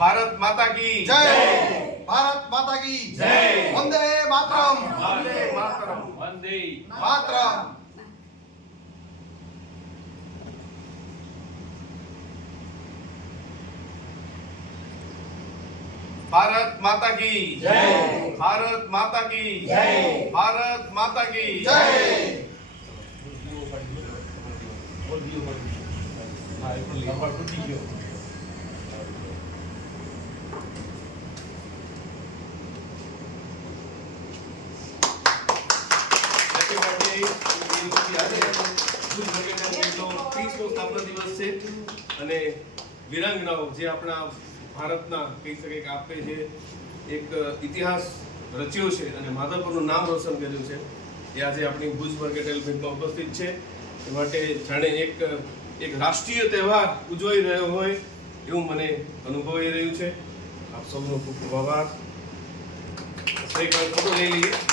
ભારત માતા કી જય ભારત માતા કી જય. વંદે માતરમ. વંદે માતરમ. વંદે. માતરમ. ભારત માતા કી જય. ભારત માતા કી જય. ભારત માતા કી જય. હા એ to લેવા આજે ભુજ સ્થાપના દિવસ છે અને વિરાંગનાઓ જે આપણા ભારતના કહી શકે કે આપણે જે એક ઇતિહાસ રચ્યો છે અને માધાપરનું નામ રોશન કર્યું છે. એ આજે આપણી ભુજ માર્કેટ એલિમેન્ટમાં ઉપસ્થિત છે. એ માટે જાણે એક એક રાષ્ટ્રીય તહેવાર ઉજવાઈ રહ્યો હોય એવું મને અનુભવાઈ રહ્યું છે. આપ સૌનો ખૂબ ખૂબ આભાર. ફોટો લઈ લઈએ.